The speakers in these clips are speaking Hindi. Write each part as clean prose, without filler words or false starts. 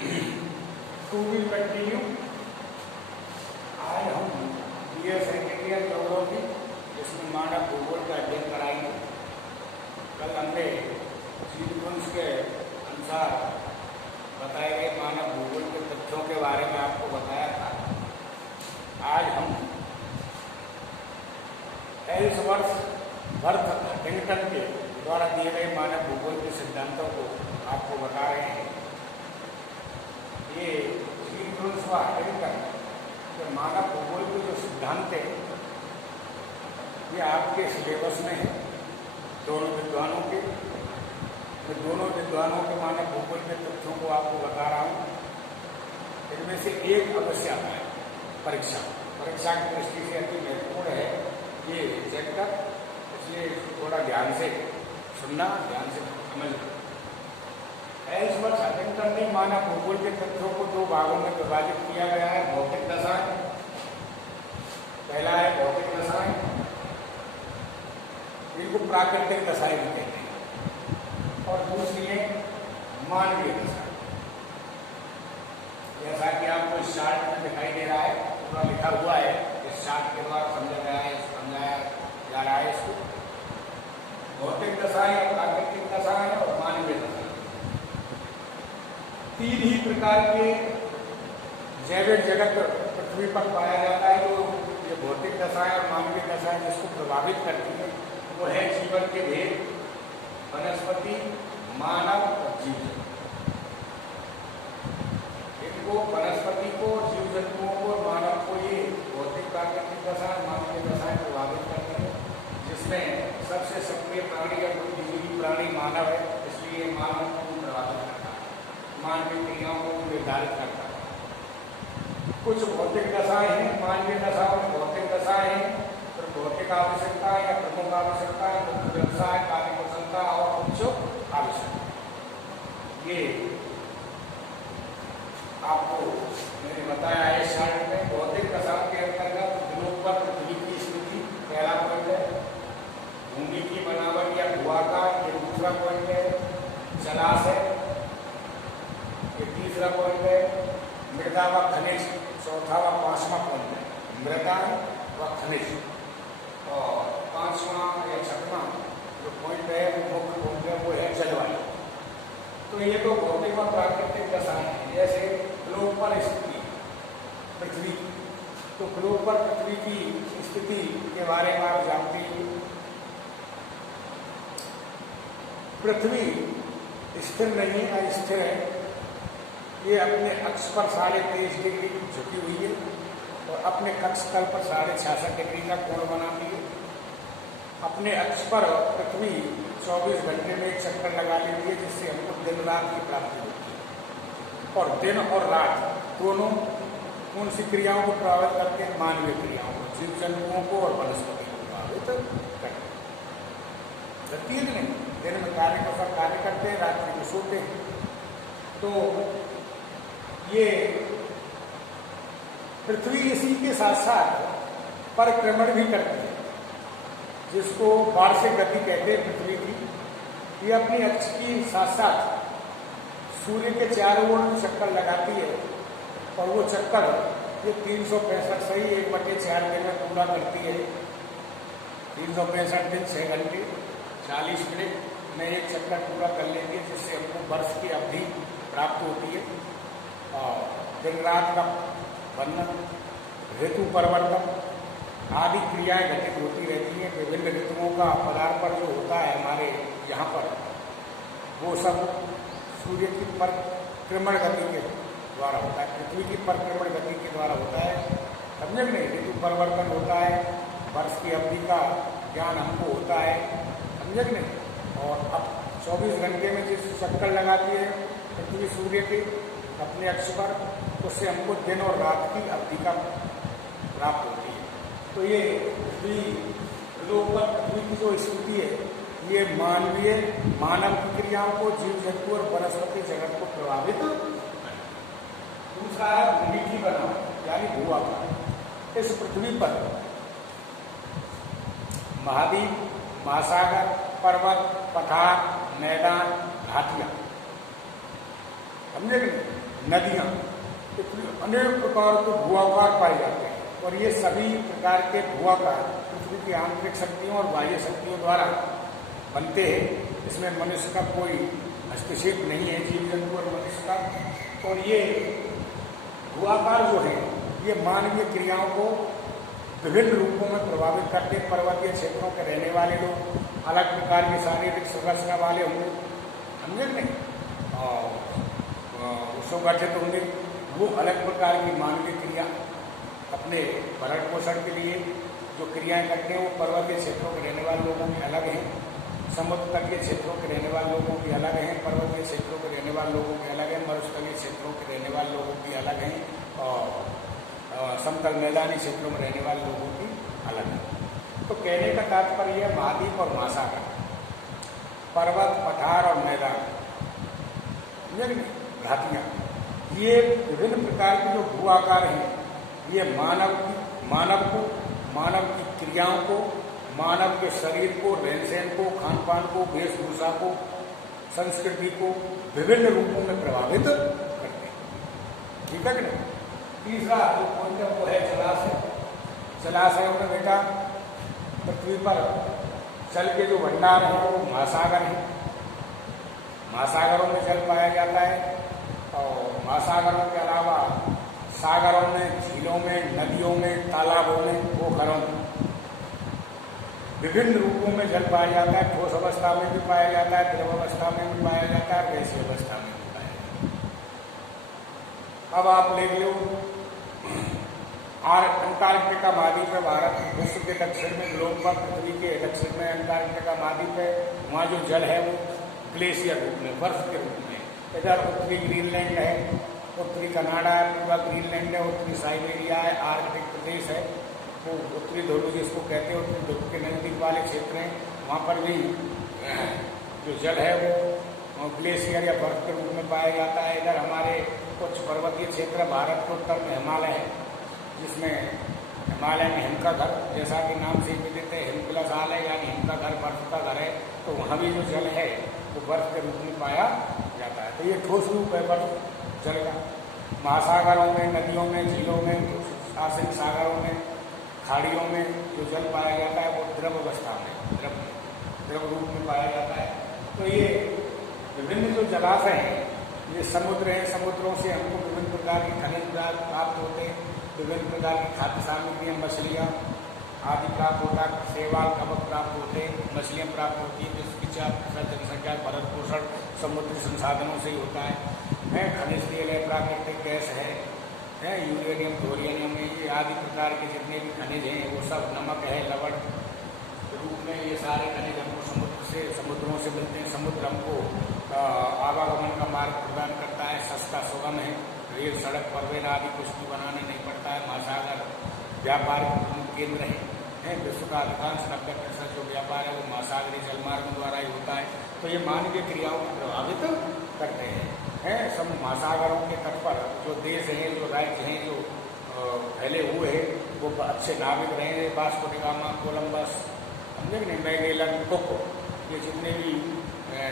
Two will continue. आज हम BA सेकेंड ईयर ज्योग्राफी जिसमें मानव भूगोल का अध्ययन कराएंगे। कल हमने सीक्वेंस के अनुसार बताए गए मानव भूगोल के तथ्यों के बारे में आपको बताया था। आज हम एल्सवर्थ हंटिंगटन के द्वारा दिए गए मानव भूगोल के सिद्धांतों को आपको बता रहे हैं। ये सीक्वेंस व हंटिंगटन के मानव भूगोल के जो सिद्धांत है ये आपके सिलेबस में है दोनों विद्वानों के। मैं दोनों विद्वानों के मानव भूगोल के तथ्यों को आपको बता रहा हूँ। इनमें से एक अवश्य आता है परीक्षा की दृष्टि से अति महत्वपूर्ण है ये चैप्टर, इसलिए थोड़ा ध्यान से सुनना, ध्यान से समझना। एल्सवर्थ हंटिंगटन ने मानव भूगोल के तथ्यों को दो भागों में विभाजित किया गया है। भौतिक दशाएं, पहला है भौतिक दशाएं, इनको प्राकृतिक दशाएं भी कहते हैं, और दूसरी है मानवीय दशाएं। जैसा कि आपको इस चार्ट में दिखाई दे रहा है, पूरा लिखा हुआ है, इस चार्ट के द्वारा समझाया जा रहा है इसको। भौतिक दशाएं, प्राकृतिक दशाएं और मानवीय दशाएं, तीन ही प्रकार के जैविक जगत पृथ्वी पर पाया जाता है। जो ये भौतिक दशाएं और मानवीय दशाएं जिसको प्रभावित करती है वो है जीवन के भेद, वनस्पति, मानव और जीव। इनको वनस्पति को, जीव जंतुओं को, मानव को ये भौतिक प्राकृतिक दशाएं, मानवीय दशाएं प्रभावित करती है, जिसमें सबसे सक्रिय प्राणी या बुद्धिजीवी प्राणी मानव है, इसलिए मानव को प्रभावित करता है, मानवीय क्रियाओं को निर्धारित करता है। कुछ भौतिक दशाएं हैं, मानवीय दशाओं में भौतिक दशाएं हैं, फिर भौतिक आवश्यकता या प्रमुख आवश्यकता, व्यवसाय, कार्य कुशलता और उच्च आवश्यकता। ये आपको मैंने बताया है चार्ट में। भौतिक दशाओं के अंतर्गत दिनों पर पृथ्वी की स्थिति पहला पॉइंट है, भूमि की बनावट या भूआकार ये दूसरा पॉइंट है, जलाशय ये तीसरा पॉइंट है, मृदा व खनिज चौथा व पांचवा पॉइंट है, मृदा व खनिज, और पांचवा या छठवां जो पॉइंट है वो मुख्य पॉइंट है वो है जलवायु। तो ये तो भौतिक व प्राकृतिक दशाएं हैं। जैसे ग्लोब पर स्थिति पृथ्वी, तो ग्लोब पर पृथ्वी की स्थिति के बारे में आप जानते हैं। पृथ्वी स्थिर नहीं है, अस्थिर है। ये अपने अक्ष पर 23.5 डिग्री झुकी हुई है और अपने कक्ष तल पर 66.5 डिग्री का कोण बनाती है। अपने अक्ष पर पृथ्वी 24 घंटे में एक चक्कर लगा लेती है, जिससे हमको दिन रात की प्राप्ति होती है। और दिन और रात दोनों कौन सी क्रियाओं को प्रभावित करते हैं? मानवीय क्रियाओं को, जीव जंतुओं को और वनस्पति को प्रभावित करती है। नहीं, दिन में कार्य करते हैं, रात्रि में सोते हैं। तो ये पृथ्वी इसी के साथ साथ परिक्रमण भी करती है, जिसको वार्षिक गति कहते हैं पृथ्वी की। ये अपनी अक्ष की साथ साथ सूर्य के चारों ओर चक्कर लगाती है, और वो चक्कर ये 365 सही 1/4 दिन में पूरा करती है। 365 दिन 6 घंटे 40 मिनट में एक चक्कर पूरा कर लेती है, जिससे हमको वर्ष की अवधि प्राप्त होती है। और दिन रात का बनना, ऋतु परिवर्तन आदि क्रियाएं घटित होती रहती हैं। विभिन्न ऋतुओं का पदार्पण जो होता है हमारे यहाँ पर, वो सब सूर्य की परिक्रमण गति के द्वारा होता है, पृथ्वी की परिक्रमण गति के द्वारा होता है। समझे कि नहीं? ऋतु परिवर्तन होता है, वर्ष की अवधि का ज्ञान हमको होता है, समझे कि नहीं? और अब 24 घंटे में जिस चक्कर लगाती है पृथ्वी सूर्य के अपने अक्ष पर, उससे हमको दिन और रात की अवधि का प्राप्त होती है। तो ये पृथ्वी ग्लोब पर पृथ्वी की जो स्थिति है ये मानव की क्रियाओं को, जीव जंतु और वनस्पति जगत को प्रभावित। दूसरा है भूमि की बनावट यानी भूआकार। इस पृथ्वी पर महाद्वीप, महासागर, पर्वत, पठार, मैदान, घाटियां, समझे कि नहीं? नदियाँ, अनेक प्रकार के भूआकार पाए जाते हैं और ये सभी प्रकार के भूआकार पृथ्वी की आंतरिक शक्तियों और बाह्य शक्तियों द्वारा बनते हैं। इसमें मनुष्य का कोई हस्तक्षेप नहीं है, जीव जंतु और मनुष्य का। और ये भूआकार जो है ये मानवीय क्रियाओं को विभिन्न रूपों में प्रभावित करते हैं। पर्वतीय क्षेत्रों के रहने वाले लोग अलग प्रकार की शारीरिक संरचना वाले होंगे, समझे नहीं, और सुगठित होंगे। वो अलग प्रकार की मानवीय क्रिया अपने भरण पोषण के लिए जो क्रियाएं करते हैं वो पर्वतीय क्षेत्रों के रहने वाले लोगों की अलग हैं, समुद्र तटीय क्षेत्रों के रहने वाले लोगों की अलग हैं, पर्वतीय क्षेत्रों के रहने वाले लोगों की अलग है, मरुस्थलीय क्षेत्रों के रहने वाले लोगों की अलग हैं और समतल मैदानी क्षेत्रों में रहने वाले लोगों की अलग है। तो कहने का तात्पर्य है महाद्वीप और महासागर, पर्वत, पठार और मैदान, घाटियाँ, ये विभिन्न प्रकार के जो भू आकार हैं ये मानव की क्रियाओं को, मानव के शरीर को, रहन सहन को, खान पान को, वेशभूषा को, संस्कृति को विभिन्न रूपों में प्रभावित करते हैं। ठीक है कि नहीं। तीसरा जो पॉइंट है वो है जलाशय। जलाशयों में बेटा पृथ्वी पर जल के जो भंडार हैं वो महासागर हैं। महासागरों में जल पाया जाता है और महासागरों के अलावा सागरों में, झीलों में, नदियों में, तालाबों में, पोखरों में विभिन्न रूपों में जल पाया जाता है। ठोस अवस्था में भी पाया जाता है, द्रव अवस्था में भी पाया जाता है, गैसीय अवस्था में भी पाया जाता है। अब आप ले लो अंटार्कटिका महाद्वीप है, भारत विश्व के दक्षिण में, ग्लोब पर पृथ्वी के दक्षिण में अंटार्कटिका महाद्वीप है। वहाँ जो जल है वो ग्लेशियर रूप में, बर्फ के रूप में। इधर उत्तरी ग्रीनलैंड है, उत्तरी कनाडा है, पूर्वा ग्रीनलैंड है, उत्तरी साइबेरिया है, आर्कटिक प्रदेश है, वो उत्तरी ध्रुव जिसको कहते हैं, उत्तरी ध्रुव के नजदीक वाले क्षेत्र हैं। वहाँ पर भी जो जल है वो ग्लेशियर या बर्फ के रूप में पाया जाता है। इधर हमारे कुछ पर्वतीय क्षेत्र, भारत के उत्तर में हिमालय है, जिसमें हिमालय में हिम का घर, जैसा कि नाम से भी देते हैं, हिमकुलाशाल है, यानी हिम का घर, बर्फ का घर है। तो वहाँ भी जो जल है वो बर्फ के रूप में पाया जाता है। तो ये ठोस रूप है बर्फ जल का। महासागरों में, नदियों में, झीलों में, आर्सेनिक सागरों में, खाड़ियों में जो जल पाया जाता है वो द्रव अवस्था में, द्रव रूप में पाया जाता है। तो ये विभिन्न जो जलाशय हैं ये समुद्र हैं, समुद्रों से हमको विभिन्न प्रकार के खनिज पदार्थ प्राप्त होते हैं, विभिन्न प्रकार की खाद्य सामग्रियाँ, मछलियाँ आदि प्राप्त होता है, शैवाल, कवक प्राप्त होते हैं, मछलियाँ प्राप्त होती है, जिसकी 4% जनसंख्या भरण पोषण समुद्री संसाधनों से ही होता है। खनिज तेल है, प्राकृतिक गैस है, यूरेनियम, थोरियम, ये आदि प्रकार के जितने भी खनिज हैं वो सब, नमक है, लवण रूप में, ये सारे खनिज हमको समुद्रों से मिलते हैं। समुद्र हमको आवागमन का मार्ग प्रदान करता है, सस्ता, सुगम है, रेल, सड़क, परिवहन आदि कुछ भी बनाने नहीं पड़ता है। महासागर व्यापार के प्रमुख केंद्र हैं। विश्व का अधिकांश 90% जो व्यापार है वो महासागरीय जलमार्ग द्वारा ही होता है। तो ये मानवीय क्रियाओं को प्रभावित करते हैं। सब महासागरों के तट पर जो देश हैं, जो राज्य हैं, जो फैले हुए हैं, वो अच्छे नाविक रहे हैं। वास्को डी गामा, कोलंबस, समझे नहीं, मैगेलन, कुक, ये जितने भी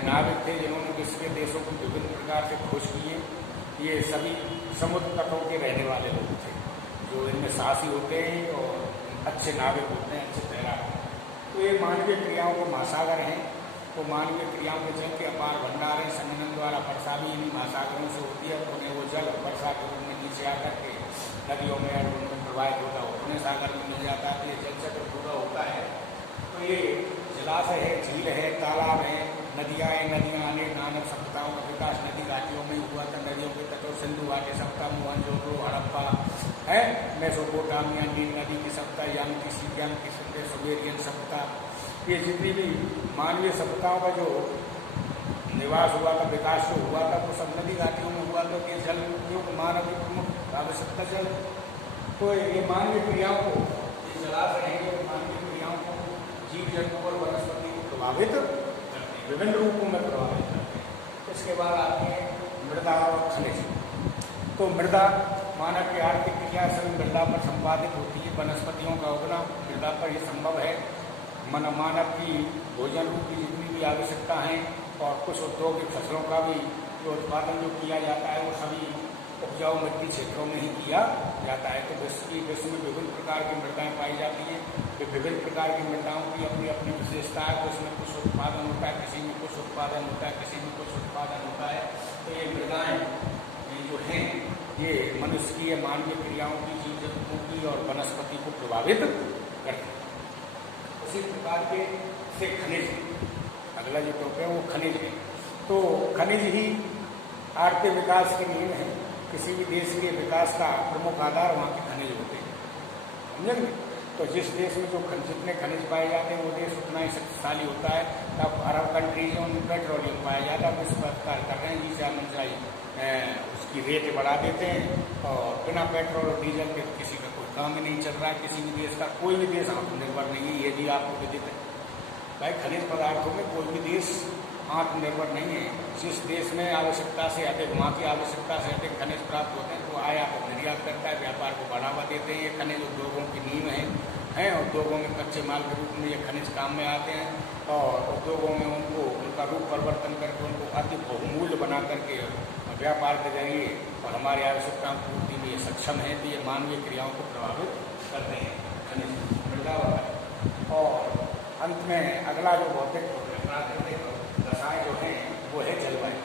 नाविक थे जिन्होंने विश्व के देशों को विभिन्न प्रकार से खोज किए, ये सभी समुद्र तटों के रहने वाले लोग थे, जो इनमें साहसी होते हैं और अच्छे नाविक होते हैं, अच्छे तैराक हैं। तो ये मानवीय क्रियाओं के महासागर हैं। तो मानवीय क्रियाओं के जल के अपार भंडार है। संगमन द्वारा वर्षा भी इन महासागरों से होती है। उन्हें वो जल वर्षा के रूप में नीचे आकर के नदियों में, उनमें प्रवाहित होता है, उन्हें सागर में मिल जाता है। ये जल चक्र पूरा होता है। तो ये जलाशय है, झील है, तालाब है, नदियाँ हैं। नदियाँ अनेक नानक सभ्यताओं का विकास नदी घाटियों में हुआ था। नदियों के तटों, सिंधु घाटी सभ्यता, मोहनजोदड़ो, हड़प्पा है, मेसोपोटामिया, नील नदी की सभ्यता, यांग की सुमेरियन सभ्यता, ये जितनी भी मानवीय सभ्यताओं का जो निवास हुआ था, विकास जो हुआ था, वो सब नदी घाटियों में हुआ था। कि जल उपयोग मानव की प्रमुख आवश्यकता जल। तो ये मानवीय क्रियाओं को, ये जलाशय हैं, ये मानवीय क्रियाओं को, जीव जंतु और वनस्पति को प्रभावित करते हैं, विभिन्न रूपों में प्रभावित करते हैं। इसके बाद आती है मृदा और खनिज। तो मृदा मानव की आर्थिक क्रिया सभी मृदा पर संपादित होती है। वनस्पतियों का उगना मृदा पर ही संभव है। मानव की भोजन रूप की जितनी भी आवश्यकता हैं और कुछ औद्योगिक फसलों का भी जो उत्पादन जो किया जाता है वो सभी उपजाऊ मिट्टी क्षेत्रों में ही किया जाता है। तो विश्व में विभिन्न प्रकार की मृदाएँ पाई जाती हैं। विभिन्न प्रकार की मृदाओं की अपनी अपनी विशेषता है। तो इसमें कुछ उत्पादन होता है, किसी में कुछ उत्पादन होता है, किसी में कुछ उत्पादन होता है। तो ये मृदाएँ जो हैं ये मनुष्य की, मानवीय क्रियाओं की, जीव जंतुओं की और वनस्पति को प्रभावित करती है। उसी प्रकार के से खनिज, अगला जो टॉपिक है वो खनिज है। तो खनिज ही आर्थिक विकास के नींव है। किसी भी देश के विकास का प्रमुख आधार वहाँ के खनिज होते हैं, समझेंगे। तो जिस देश में जो जितने खनिज पाए जाते हैं वो देश उतना ही शक्तिशाली होता है। अब अरब कंट्रीज में पेट्रोलियम पाया जाता है, विश्व कर रहे हैं जिसे अनुसाई उसकी रेट बढ़ा देते हैं और बिना पेट्रोल और डीजल के किसी का कोई काम ही नहीं चल रहा है। किसी भी देश का, कोई भी देश आत्मनिर्भर नहीं है, ये भी आपको विदित है भाई। खनिज पदार्थों में कोई भी देश आत्मनिर्भर नहीं है। जिस देश में आवश्यकता से अधिक, वहाँ की आवश्यकता से अधिक खनिज प्राप्त होते हैं तो आयात और निर्यात करता है, व्यापार को बढ़ावा देते हैं। ये खनिज उद्योगों की नींव हैं। उद्योगों में कच्चे माल के रूप में ये खनिज काम में आते हैं और उद्योगों में उनका रूप परिवर्तन करके उनको अति बहुमूल्य बना करके व्यापार के जरिए और हमारी आवश्यकताओं की पूर्ति में ये सक्षम है। तो ये मानवीय क्रियाओं को प्रभावित करते हैं खनिज, मृदा वगैरह। और अंत में अगला जो भौतिक प्राकृतिक दशाएँ जो हैं वो है जलवायु।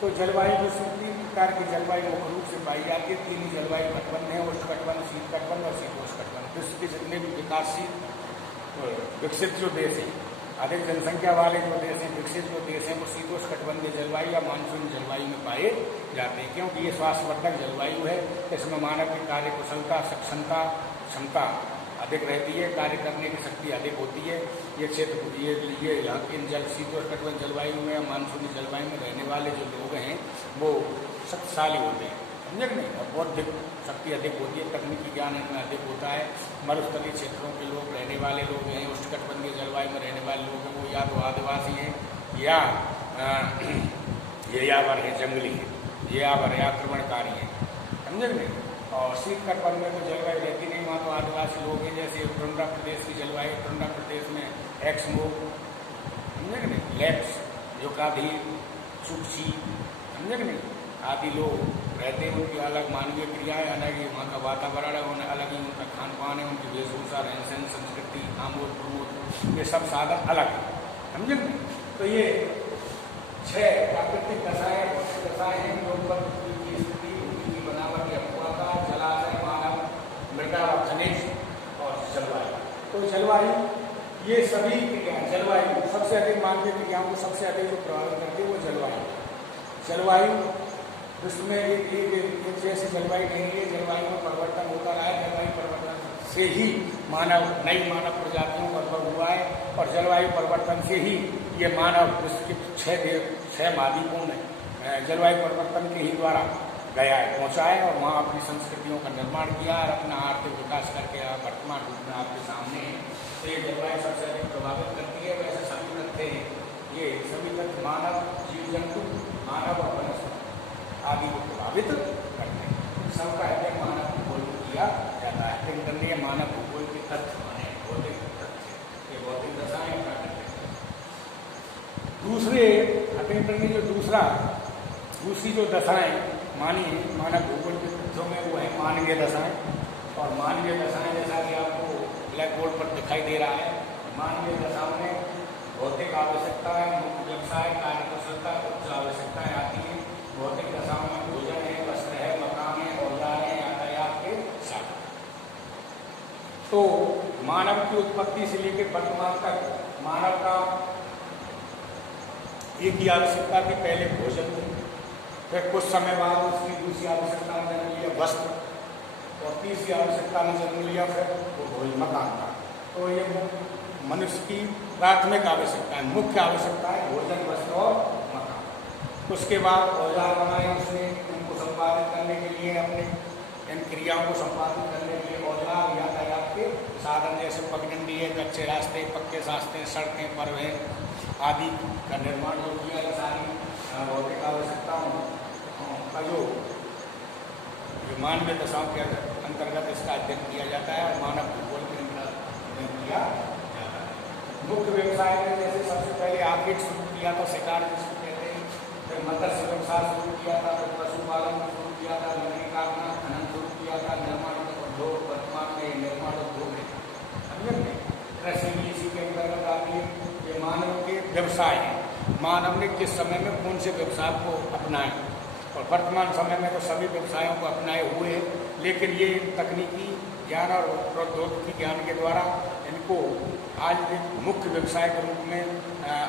तो जलवायु विश्व में 3 प्रकार की जलवायु मुख्य रूप से पाई जाती है। 3 ही जलवायु कटबंध है, उष्णकटिबंध, शीतकटिबंध और शीतोष्णकटिबंध। विश्व के जितने भी विकासशील विकसित जो देश हैं, अधिक जनसंख्या वाले जो देश हैं, विकसित जो देश हैं, वो शीतोष्णकटिबंधीय जलवायु या मानसून जलवायु में पाए जाते हैं। क्योंकि ये श्वासवर्धक जलवायु है। इसमें मानव की कार्य कुशलता, सक्षमता, क्षमता अधिक रहती है, कार्य करने की शक्ति अधिक होती है। ये क्षेत्र ये यहाँ के शीतोष्णकटिबंध जलवायु में या मानसूनी जलवायु में रहने वाले जो लोग हैं वो शक्तिशाली होते हैं, समझे कि नहीं। और बौद्धिक शक्ति अधिक होती है, तकनीकी ज्ञान इनमें अधिक होता है। मरुस्थलीय क्षेत्रों के लोग रहने वाले लोग हैं, उष्णकटिबंधीय जलवायु में रहने वाले लोग हैं, वो या तो आदिवासी हैं या ये यावर है, जंगली है, ये यावर है, आक्रमणकारी हैं, समझे कि नहीं। और शीतकटिबंध में तो जलवायु रहती नहीं, वहाँ तो आदिवासी लोग हैं। जैसे टुंड्रा प्रदेश की जलवायु, टुंड्रा प्रदेश में एक्समो, समझे कि नहीं, लेप्स, जोकाधी, चुपची, समझे कि नहीं, आदि लोग रहते हैं। उनकी अलग मानवीय क्रियाएँ अलग ही, वहाँ का वातावरण है, उन्हें अलग ही उनका खान पान है, उनकी वेशभूषा, रहन सहन, संस्कृति, आमोद प्रमोद, ये सब साधन अलग है, समझे कि नहीं। तो ये 6 प्राकृतिक दशाएँ, भौतिक दशाएँ हैं जो पृथ्वी की स्थिति, उनकी बनावट, जलाशय, मानव, मृदा व खनिज और जलवायु। तो जलवायु ये सभी क्रियाएं, जलवायु सबसे अधिक मानवीय क्रियाओं को सबसे अधिक जो प्रभावित करती है वो जलवायु। जलवायु विश्व में एक जैसी जलवायु नहीं है। जलवायु में परिवर्तन होता रहा है। जलवायु परिवर्तन से ही नई मानव प्रजातियों का उद्भव हुआ है और जलवायु परिवर्तन से ही ये मानव विश्व के 6 महाद्वीपों में जलवायु परिवर्तन के ही द्वारा गया है, पहुँचा है और वहाँ अपनी संस्कृतियों का निर्माण किया और अपना आर्थिक विकास करके वर्तमान रूप में आपके सामने है। तो ये जलवायु सबसे अधिक प्रभावित करती है। वैसे सभी तथ्य हैं, ये सभी तथ्य मानव, जीव जंतु, मानव और वनस्पति आदि को प्रभावित करते हैं। सबका अध्ययन मानव भूगोल में किया जाता है। इंटरनेट मानव भूगोल के तथ्य माने भौतिक तथ्य, ये भौतिक दशाएँ प्राकृतिक। दूसरी जो दशाएँ मानी है मानव भूगोल के तथ्यों में वो है मानवीय दशाएँ। और मानवीय दशाएँ जैसा कि आपको ब्लैक बोर्ड पर दिखाई दे रहा है, मानवीय दशाओं में भौतिक आवश्यकताएँ, मुख्य व्यवसाय, कार्य कुशलता, उच्च आवश्यकताएँ आती हैं। भौतिक दशाओं में भोजन है, वस्त्र है, मकान है, औजार है, यातायात के साधन। तो मानव की उत्पत्ति से लेकर वर्तमान तक मानव का एक ही आवश्यकता थी, पहले भोजन थी, फिर कुछ समय बाद उसकी दूसरी आवश्यकता में जन्म लिया वस्त्र, और तीसरी आवश्यकता में जन्म लिया फिर वो भोजन, मकान का। तो ये मनुष्य की प्राथमिक आवश्यकता है, मुख्य आवश्यकता है भोजन, वस्त्र और मकान। उसके बाद औजार बनाए उसने, उनको संपादित करने के लिए, अपने इन क्रियाओं को संपादित करने के लिए औजार, यातायात के साधन जैसे पगडंडी है, कच्चे रास्ते, पक्के रास्ते, सड़कें, परिवहन आदि का निर्माण जो किया। ये सारी भौतिक आवश्यकताओं का जो मानवीय दशाओं के अंतर्गत इसका अध्ययन किया जाता है और मानव भूगोल के अध्ययन किया जाता है। मुख्य व्यवसाय में जैसे सबसे पहले आर्किड शुरू किया था, शिकार जिसको कहते हैं, फिर मत्स्य व्यवसाय शुरू किया था, फिर पशुपालन शुरू किया था, व्यवसाय हैं। मानव ने किस समय में कौन से व्यवसाय को अपनाया, और वर्तमान समय में तो सभी व्यवसायों को अपनाए हुए हैं, लेकिन ये तकनीकी ज्ञान और प्रौद्योगिकी ज्ञान के द्वारा इनको आज एक मुख्य व्यवसाय के रूप में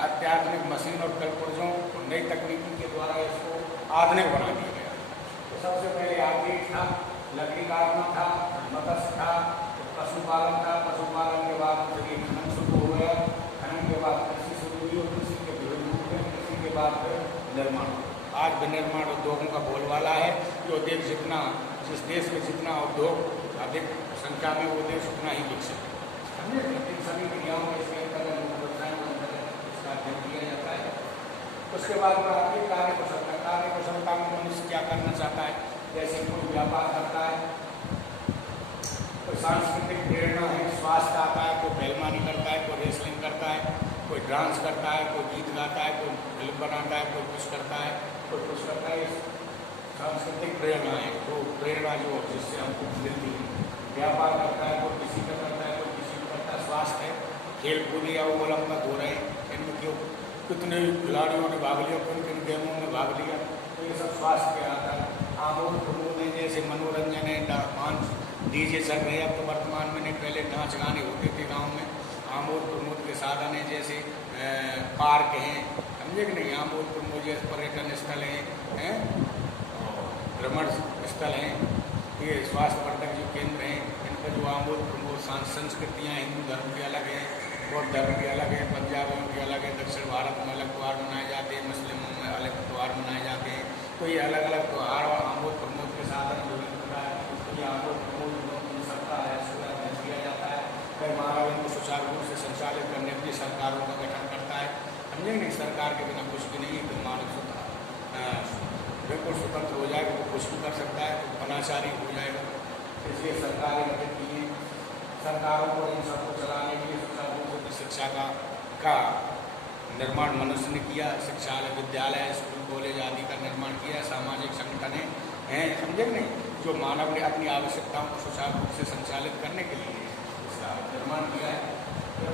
अत्याधुनिक मशीन और कलपुर्जों और नई तकनीकी के द्वारा इसको आधुनिक बना दिया गया। तो सबसे पहले आगे था लकड़ी काटना था, मत्स्य था, पशुपालन था, पशुपालन के बाद फिर खनन शुरू हो गया, खनन के बाद कृषि शुरू हुई और कृषि के विभिन्न रूप में, कृषि के बाद निर्माण। आज विनिर्माण उद्योगों का बोलबाला है। जो देश जितना, जिस देश में जितना उद्योग अधिक संख्या में वो देश उतना ही विकसित है। इन सभी क्रियाओं में इसके अंतर्गत व्यवसाय को अंतर्गत इसका अध्ययन किया जाता है। उसके बाद में आती है कार्य कुशलता। कार्य कुशलता में मनुष्य क्या करना चाहता है, जैसे कोई व्यापार करता है, कोई सांस्कृतिक प्रेरणा है, स्वास्थ्य आता है, कोई पहलवानी करता है, कोई रेसलिंग करता है, कोई डांस करता है, कोई गीत गाता है, कोई फिल्म बनाता है, कोई कुछ करता है, कोई कुछ करता है। सांस्कृतिक प्रेरणा है वो प्रेरणा जो जिससे हमको मिलती है। व्यापार करता है, कोई किसी का करता है, कोई किसी का करता है। स्वास्थ्य है, खेल कूद या ओलंपिक हो रहे हैं, इनमें क्यों कितने खिलाड़ियों ने भाग लिया, किन किन गेमों में भाग लिया, तो ये सब स्वास्थ्य पे आता है। आमोद प्रमोद है, जैसे मनोरंजन है, डांस डीजे चल रहे हैं अब तो वर्तमान में, नहीं पहले नाच गाने होते थे गाँव में। आमोद प्रमोद के साधन है, जैसे पार्क हैं, समझे कि नहीं, आमोद प्रमोद जैसे पर्यटन स्थल हैं, भ्रमण स्थल हैं, ये स्वास्थ्यवर्धक जो केंद्र हैं, इन पर जो आमोद प्रमोद संस्कृतियाँ हिंदू धर्म की अलग है, बौद्ध धर्म की अलग है, पंजाबियों की अलग है, दक्षिण भारत में अलग त्यौहार मनाए जाते हैं, मुस्लिमों में अलग त्यौहार मनाए जाते हैं। तो ये अलग अलग त्यौहार और आमोद प्रमोद के साधन विभिन्न प्रकार के आमोद प्रमोद सबका किया जाता है। कई महाराज इनको सुचारू रूप से संचालित करने के लिए सरकारों का गठन करता है। समझे नहीं, सरकार के बिना कुछ भी नहीं है। तो मानव बिल्कुल स्वतंत्र हो जाएगा, वो कुछ भी कर सकता है, तो अनाचारी हो जाएगा। इसलिए सरकारें गठित की हैं। सरकारों को इन सबको चलाने के लिए सुचारू रूप से शिक्षा का निर्माण मनुष्य ने किया। शिक्षालय, विद्यालय, स्कूल, कॉलेज आदि का निर्माण किया। सामाजिक संगठन हैं, समझे नहीं, जो मानव ने अपनी आवश्यकताओं को सुचारू रूप से संचालित करने के लिए इसका निर्माण किया है।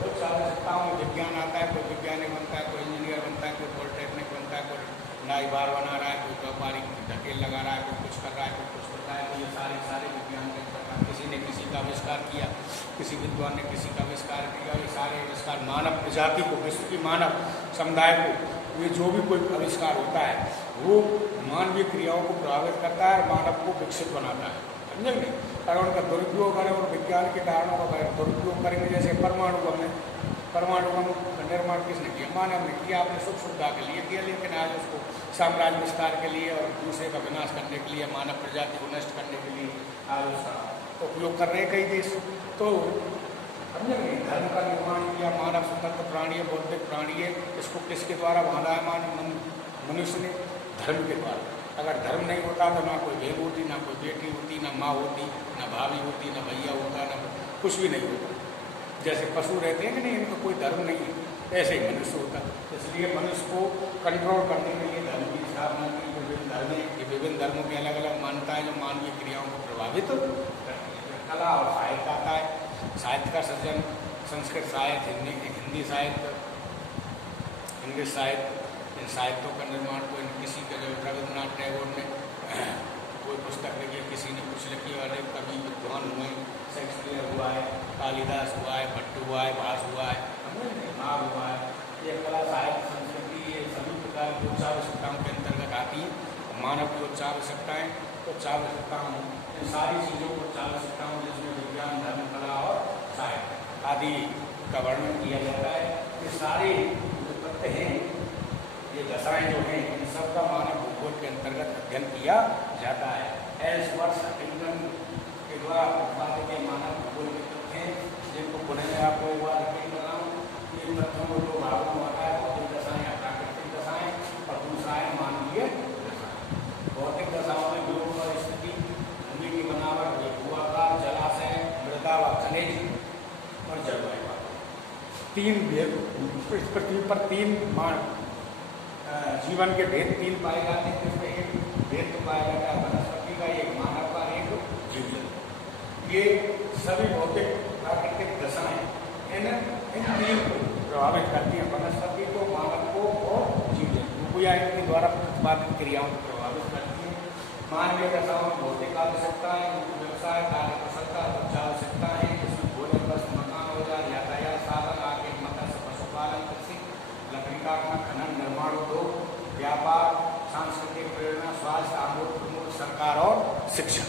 कुछ आवश्यकताओं में विज्ञान आता है, कोई वैज्ञानिक बनता है, कोई इंजीनियर बनता है, कोई पॉलिटेक्निक बनता है, कोई नाई बार बना रहा है, कोई व्यापारी ढकेल लगा रहा है, कोई कुछ कर रहा है, कोई कुछ करता है। तो ये सारे विज्ञान के प्रकार, किसी ने किसी का आविष्कार किया, किसी विद्वान ने किसी का आविष्कार किया। ये सारे आविष्कार मानव प्रजाति को, विश्व की मानव समुदाय को, ये जो भी कोई आविष्कार होता है वो मानवीय क्रियाओं को प्रभावित करता है और मानव को विकसित बनाता है। समझे नहीं, अगर उनका दुरुपयोग करें और विज्ञान के कारणों का दुरुपयोग करेंगे, जैसे परमाणु बम का निर्माण किसने किया, मानव ने किया, अपने सुख सुविधा के लिए किया, लेकिन आज उसको साम्राज्य विस्तार के लिए और दूसरे का विनाश करने के लिए, मानव प्रजाति को नष्ट करने के लिए आज उसका उपयोग कर रहे हैं कई देश। तो समझे नहीं, धर्म का निर्माण किया, मानव स्वतंत्र प्राणी है, बौद्धिक प्राणी है, इसको किसके द्वारा बांधा है मनुष्य ने, धर्म के द्वारा। अगर धर्म नहीं होता तो ना कोई बहन होती, ना कोई बेटी होती, ना माँ होती, ना भाभी होती, ना भैया होता, ना कुछ भी नहीं होता। जैसे पशु रहते हैं कि नहीं, इनका कोई धर्म नहीं है, ऐसे ही मनुष्य होता। इसलिए मनुष्य को कंट्रोल करने के लिए धर्म की स्थापना की। विभिन्न धर्मों की अलग अलग मान्यताएं जो मानवीय क्रियाओं को प्रभावित करती है। कला और साहित्य आता है, साहित्य का सृजन, संस्कृत साहित्य, हिंदी साहित्य, इंग्लिश साहित्य, इन साहित्यों का निर्माण कोई किसी का, जो रविन्द्रनाथ टैगोर ने कोई पुस्तक लिखी, किसी ने कुछ लिखी, और कवि विद्वान हुए, शेक्सपियर हुआ है, कालिदास हुआ है, भट्ट हुआ है, भास हुआ है, नाग हुआ है। ये कला साहित्य संस्कृति ये सभी प्रकार की उच्च आवश्यकताओं के अंतर्गत आती है। मानव की उच्च आवश्यकताएँ, उच्च आवश्यकताओं, इन सारी चीज़ों को उच्च आवश्यकताओं, जिसमें विज्ञान, धर्म, कला और साहित्य आदि का वर्णन किया जाता है। ये सारे जो तत्व हैं, ये दशाएँ जो हैं, इन सबका मानव भूगोल के अंतर्गत अध्ययन किया जाता है। एल्सवर्थ इंग्लैंड के द्वारा प्रतिपादित मानव भूगोल के तत्व हैं, जिनको पुनः मैं आपको एक बार रिपीट कर रहा हूँ। इन तत्वों को दो भागों में आता है, भौतिक दशाएँ या प्राकृतिक दशाएँ, और दूसरा है मानवीय दशाएँ। भौतिक दशाओं में ग्लोब और स्थिति, भूमि की बनावट, भूआकार, जलाशय, मृदा व खनिज और जलवायु। तीन भेद इस पृथ्वी पर तीन जीवन के भेद तीन पाए जाते हैं, जिसमें एक भेद तो पाया जाता है वनस्पति का, एक मानव का, एक जीव जंतु। ये सभी भौतिक प्राकृतिक दशाएं इन तीन को प्रभावित करती हैं, वनस्पति को, मानव या इनके द्वारा प्रतिपादित क्रियाओं को प्रभावित करती है। मानवीय दशाओं में भौतिक आवश्यकताएं, व्यवसाय, कार्य कुशलता, उच्च आवश्यकताएं, जिसमें भोजन, वस्त्र, मकान, औजार, यातायात साधन, आगे मत्स्य पशुपालन, कृषि, लकड़ी काटना, खनन, निर्माण उद्योग, व्यापार, सांस्कृतिक प्रेरणा, स्वास्थ्य, आमूल प्रमूल, सरकार और शिक्षा।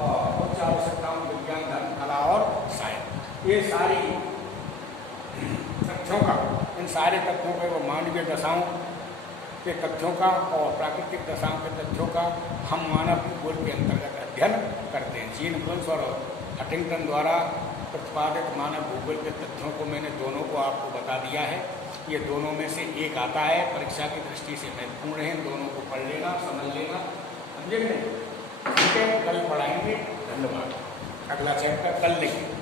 और उच्च आवश्यकताओं विज्ञान, धर्म, कला और साहित्य। ये सारी तथ्यों का, इन सारे तथ्यों का वो मानवीय दशाओं के तथ्यों का और प्राकृतिक दशाओं के तथ्यों का हम मानव भूगोल के अंतर्गत अध्ययन करते हैं। जीन ब्लूम्स और हंटिंगटन द्वारा प्रतिपादित मानव भूगोल के तथ्यों को मैंने दोनों को आपको बता दिया है। ये दोनों में से एक आता है, परीक्षा की दृष्टि से महत्वपूर्ण है। इन दोनों को पढ़ लेना, समझ लेना, समझे नहीं? ठीक है, कल पढ़ाएंगे। धन्यवाद। अगला चैप्टर कल लेंगे।